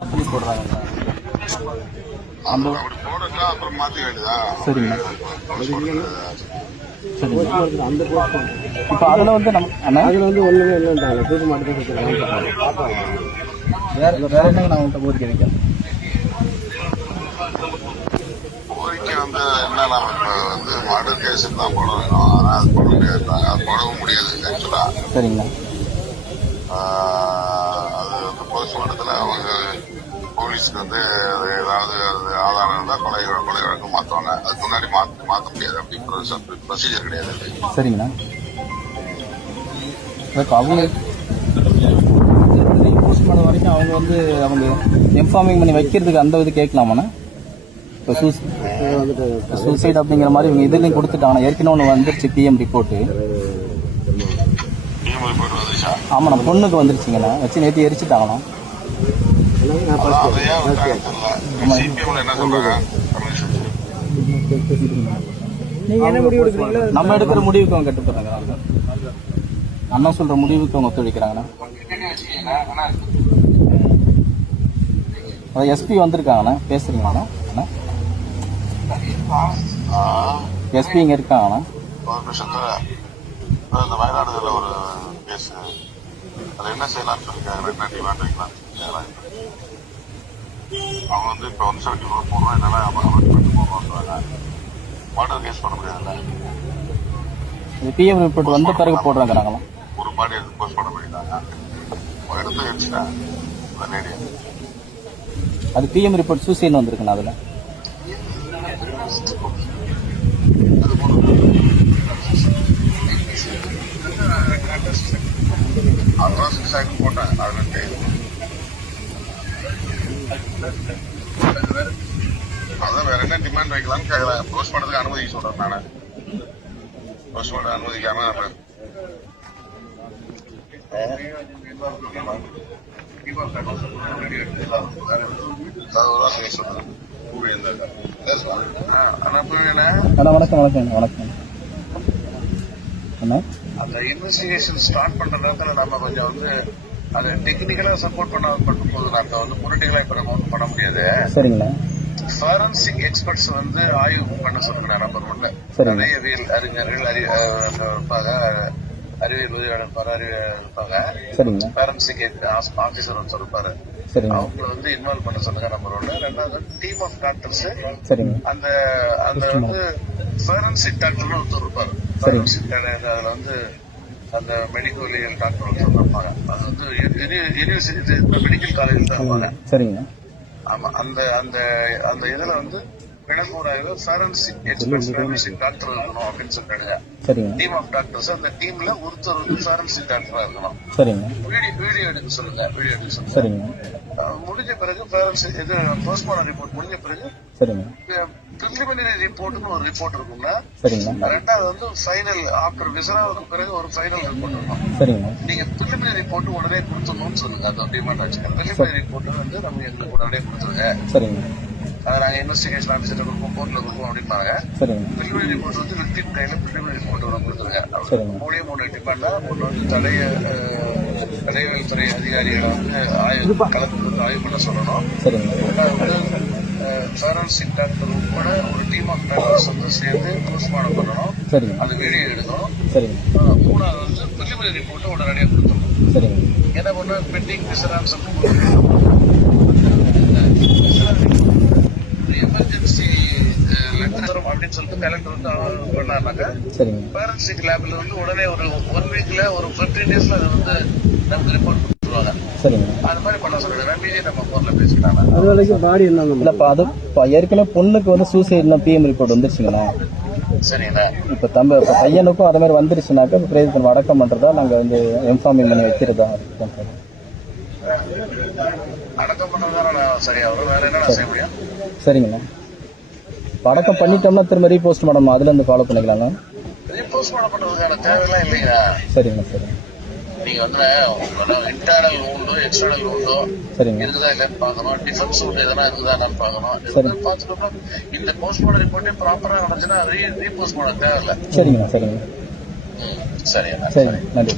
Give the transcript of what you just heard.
போடுறாங்க. அந்த அப்புறம் மாற்ற வேண்டியதா? சரிங்க சரிங்க. இப்போ அதில் வந்து அதில் வந்து ஒன்றுமே இல்லைன்றாங்க. தூக்கு மாட்டு தான் வேற என்னங்க நான் உங்கள்கிட்ட கோரிக்கை வைக்கிறேன். கோரிக்கை வந்து என்ன, நம்ம இப்போ வந்து மர்டர் கேஸ் தான் போட வேணும். ஆனால் அது போட முடியாது, அது போடவும் முடியாது ஆக்சுவலா. சரிங்களா. அது வந்து போஸ்ட்மார்ட்டத்தில் அவங்க போலீஸ்க்கு வந்து ஏதாவது ஆதாரம் இருந்தால் கொலை வழக்கு மாற்றுவாங்க. அதுக்கு முன்னாடி மாற்ற முடியாது. அப்படி ப்ரொசீஜர் கிடையாது. சரிங்களா. அவங்க போஸ்ட்மார்ட்டம் வரைக்கும் அவங்க வந்து அவங்க இன்ஃபார்மிங் பண்ணி வைக்கிறதுக்கு அந்த இது கேட்கலாமாண்ணா? இப்போ சூசைட் அப்படிங்கிற மாதிரி இவங்க இதுலையும் கொடுத்துட்டாங்க. ஏற்கனவே ஒன்று வந்துருச்சு பிஎம் ரிப்போர்ட்டு. ஆமாண்ணா, பொண்ணுக்கு வந்துருச்சுங்கண்ணா. வச்சு நேற்று எரிச்சுட்டாங்கண்ணா. நம்ம எடுக்கிற முடிவுக்கு அவங்க கட்டுப்படுறாங்க. அண்ணா சொல்ற முடிவுக்கு அவங்க ஒத்துழைக்கிறாங்கண்ணா. எஸ்பி வந்திருக்காங்கண்ணா, பேசுறீங்கண்ணா? எஸ்பி இங்க இருக்காங்கண்ணா. இந்த வயநாடுல ஒரு கேஸ், அது என்ன செய்யலாம்னு சொல்லிருக்காங்க. என்ன டிமாண்ட் வைக்கலாம் அவங்க வந்து இப்போ 174 போடுறோம். என்னன்னா அமெண்ட்மெண்ட் போடுறோம்ன்றாங்க. மர்டர் கேஸ் பண்ண முடியாதுல்ல. பிஎம் ரிப்போர்ட் வந்த பிறகு போடுறாங்களாங்களா? ஒரு பாடி எடுத்து போஸ்ட் பண்ண முடியுதாங்க. எடுத்து வச்சுட்டேன் லேடி. அது பிஎம் ரிப்போர்ட் சூசைட்னு வந்திருக்குண்ணா. அதுல போட்டேன். அதான் வேற என்ன டிமாண்ட் வைக்கலாம்னு கேட்கலாம். போஸ்ட் பண்ணதுக்கு அனுமதிக்க சொல்றேன். நானு போஸ்ட் பண்ண அனுமதிக்காம வணக்கம் வணக்கம் வணக்கம் அண்ணா. அந்த இன்வெஸ்டிகேஷன் ஸ்டார்ட் பண்ற நேரத்துல நம்ம கொஞ்சம் வந்து அது டெக்னிக்கலா சப்போர்ட் பண்ணும் போது நம்ம வந்து பொலிட்டிக்கலா இப்ப நம்ம ஒன்றும் பண்ண முடியாது. சரிங்களா. ஃபாரன்சிக் எக்ஸ்பர்ட்ஸ் வந்து ஆய்வு பண்ண சொல்லுங்க. நம்பர் 1 நிறைய அறிஞர்கள் இருப்பாங்க, அறிவியல் உதவியாளர் இருப்பாங்க, ஃபாரன்சிக் ஆபீசர் ஒருத்தர் இருப்பாரு. அவங்களை வந்து இன்வால்வ் பண்ண சொல்லுங்க. நம்பர் 1. ரெண்டாவது டீம் ஆஃப் டாக்டர்ஸ். அந்த வந்து ஃபாரன்சிக் டாக்டர்னு ஒருத்தர் இருப்பாரு. அதுல வந்து அந்த மெடிக்கல் டாக்டர் ஒருத்தர் இருப்பாங்க. அது வந்து யூனிவர்சிட்டி மெடிக்கல் காலேஜ் தான் இருப்பாங்க. ஆமா, அந்த அந்த அந்த இதுல வந்து பிணக்கூடாது ஃபாரன்சிக் எக்ஸ்பர்ட்ஸ், ஃபாரன்சிக் டாக்டர் இருக்கணும் அப்படின்னு சொல்றாங்க. Team of doctors. அந்த டீம்ல ஒருத்தர் வந்து ஃபாரன்சிக் டாக்டரா இருக்கணும். வீடியோ எடுக்க சொல்லுங்க. வீடியோ எடுக்க சொல்லுங்க. முடிஞ்ச பிறகு ஃபாரன்சிக் இது போஸ்ட்மார்ட்டம் ரிப்போர்ட் முடிஞ்ச பிறகு பிரிலிமினரி ரிப்போர்ட்னு ஒரு ரிப்போர்ட் இருக்கும்னா, ரெண்டாவது வந்து ஃபைனல் ஆஃப்டர் விசாரணைக்கு பிறகு ஒரு ஃபைனல் ரிப்போர்ட் இருக்கும். நீங்க பிரிலிமினரி ரிப்போர்ட் உடனே கொடுத்துடணும்னு சொல்லுங்க. அந்த டிமாண்ட் வச்சுக்கோங்க. பிரிலிமினரி ரிப்போர்ட் வந்து நம்ம எங்களுக்கு உடனே கொடுத்துருங்க. அதை நாங்க இன்வெஸ்டிகேஷன் ஆஃபீஸர் கொடுப்போம், கோர்ட்ல கொடுப்போம் அப்படின்னாங்க. பிரிலிமினரி ரிப்போர்ட் வந்து விக்டிம் கையில பிரிலிமினரி ரிப்போர்ட் கொடுத்துருங்க. 3 டிமாண்ட் தான். ஒன்று வந்து தடயவியல் துறை அதிகாரிகளை வந்து கலந்து ஆய்வு பண்ண சொல்லணும். ரெண்டாவது ஃபாரன்சிக் டாக்டர் உட்பட ஒரு டீம் ஆஃப் டாக்டர்ஸ் வந்து சேர்ந்து போஸ்ட்மார்ட்டம் பண்ணணும். அது வீடியோ எடுக்கணும். 3வது வந்து பிரிலிமினரி ரிப்போர்ட் உடனடியாக கொடுக்கணும். என்ன பண்ண பெண்டிங் விசாரணை எமர்ஜென்சி லெட்டர் அப்படின்னு சொல்லிட்டு கலெக்டர் வந்து பண்ணாருனாக்கா ஃபாரன்சிக் லேப்ல வந்து உடனே ஒரு 1 வீக்ல ஒரு 15 டேஸ்ல அதை வந்து நமக்கு ரிப்போர்ட் கொடுத்துருவாங்க. அது மாதிரி பண்ண சொல்லுங்க. நம்ம போன்ல பேசிக்கலாம். அது வரைக்கும் பாடி இல்லப்பா. அது ஏற்கனவே பொண்ணுக்கு வந்து சூசைட்ல பிஎம் ரிப்போர்ட் வந்துருச்சுங்களா? சரிங்களா. இப்ப பையனுக்கும் அதே மாதிரி வந்துருச்சுனாக்கா பிரேதத்தை அடக்கம் பண்றதா நாங்க வந்து இன்ஃபார்மிங் பண்ணி வைக்கிறதா? அடக்கம் பண்றதா சரியா வரும். வேற என்ன செய்ய முடியும்? சரிங்கண்ணா. அடக்கம் பண்ணிட்டோம்னா திரும்ப ரீபோஸ்ட்மார்ட்டம் அதுல இருந்து ஃபாலோ பண்ணிக்கலாங்க. ரீபோஸ்ட்மார்ட்டம் பண்றதுக்கான தேவையெல்லாம் இல்லைங்க. சரிங்க. நீங்க வந்து இன்டர்னல் உண்டோ எக்ஸ்டர்னல் உண்டோ இருக்குதா இல்லன்னு பாக்கணும். டிஃபென்ஸ் உண்டு எதனா இருக்குதா என்னன்னு பாக்கணும். பாத்துட்டோம்னா இந்த போஸ்ட்மார்ட்டம் ரிப்போர்ட்டே ப்ராப்பரா நடந்துச்சுன்னா ரீபோஸ்ட்மார்ட்டம் தேவையில்லை. சரிங்க. சரிங்க. நன்றி.